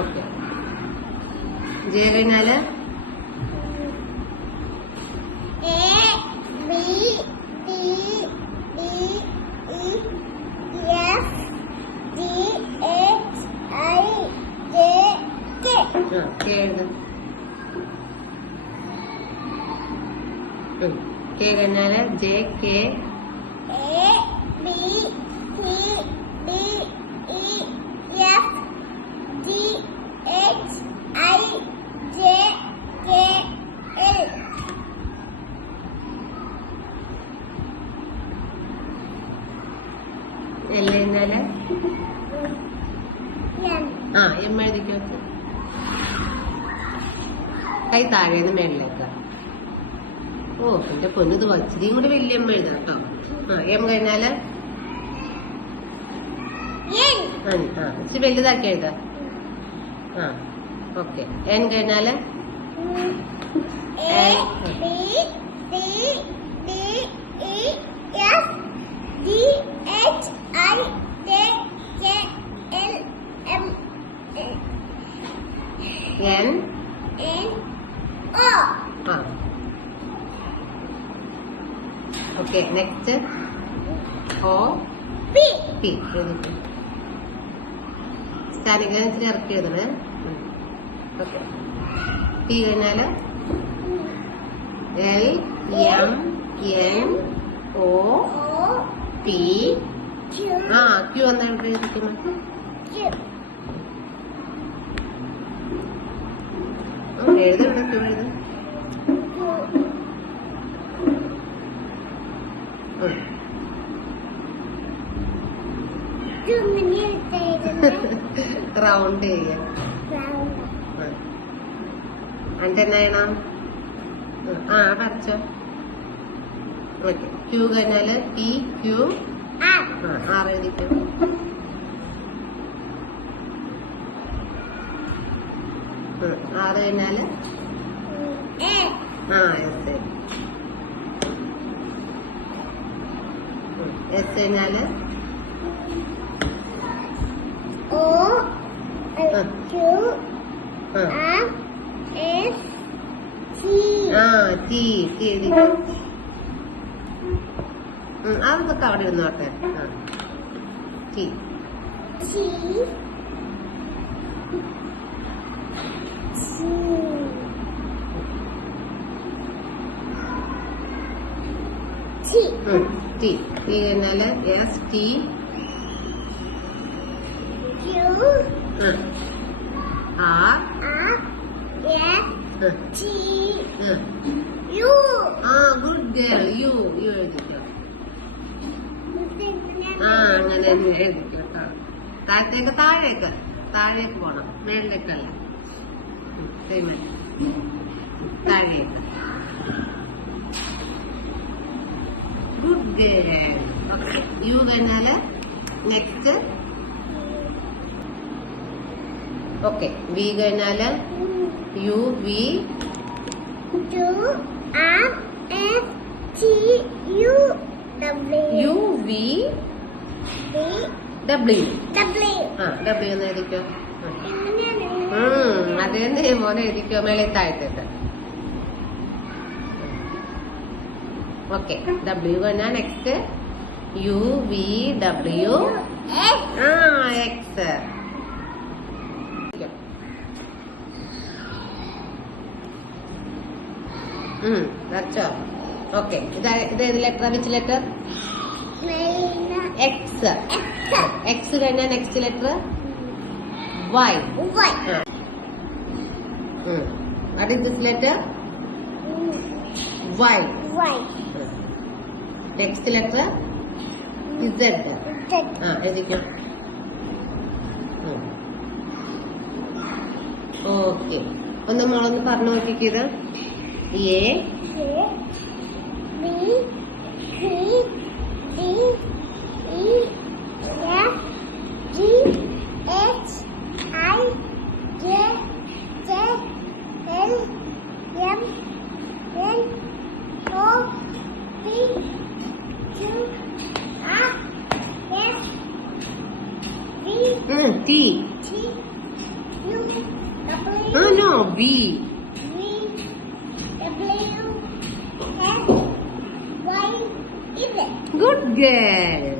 Okay. J കഴിഞ്ഞാല് K കഴിഞ്ഞാല് J K L കഴിഞ്ഞാല് എം എഴുതിക്കോ. കൈ താഴേന്ന് മേളിലേക്ക്. ഓ എന്റെ പൊന്നത് ഇച്ചിരിയും കൂടി വലിയ എം എഴുതാം കേട്ടോ. എം കഴിഞ്ഞാല് ഇച്ചിരി വലുതാക്കി എഴുതാം. ഓക്കെ. എൻ കഴിഞ്ഞാല് N okay. Next O P. Standing line ഇച്ചിരി ഇറക്കി എഴുതണേ. ഓക്കെ. പി കഴിഞ്ഞാല് L M N O P. Q എന്താ എഴുതിക്കുന്നത്? എഴുതണ്ട. ക്യൂ എഴുത. റൗണ്ട് ചെയ്യാം. എന്നിട്ട് എന്നാ ചെയ്യണം? വരച്ചോ. ഓക്കെ. ക്യൂ കഴിഞ്ഞാല് ടി ക്യൂ ആർ എഴുതിക്കും. ആറ് കഴിഞ്ഞാല് എസ് കഴിഞ്ഞാല് ടി എഴുതിക്കും. അതൊക്കെ അവിടെ ഇരുന്നോട്ടെ. ടി ടി കഴിഞ്ഞാല് S T R good girl. U എഴുതിക്കോ. അങ്ങനെ എഴുതിക്കോ. താഴേക്ക് പോണം. മേളിലേക്കല്ല. താഴേക്ക്. Good girl. ഓക്കെ. യു കഴിഞ്ഞാല് നെക്സ്റ്റ്. ഓക്കെ. വി കഴിഞ്ഞാല് U V U V W. W എന്ന് എഴുതിക്കോ. അത് തന്നെ മോനെ എഴുതിക്കോ. മേലെ താഴത്തേക്ക്. ഓക്കെ. ഡബ്ല്യു കഴിഞ്ഞാൽ next U V W X. വരച്ചോ. ഓക്കെ. ഇത് letter which letter? X. X കഴിഞ്ഞാൽ next letter Y. What is this letter? Y. Next letter Z. എഴുതിക്കോ. ഓക്കെ. ഒന്ന് മോളൊന്ന് പറഞ്ഞു നോക്കിക്കത്. A B C D E F G H I J L M N O P Q R S T U no V. Good girl.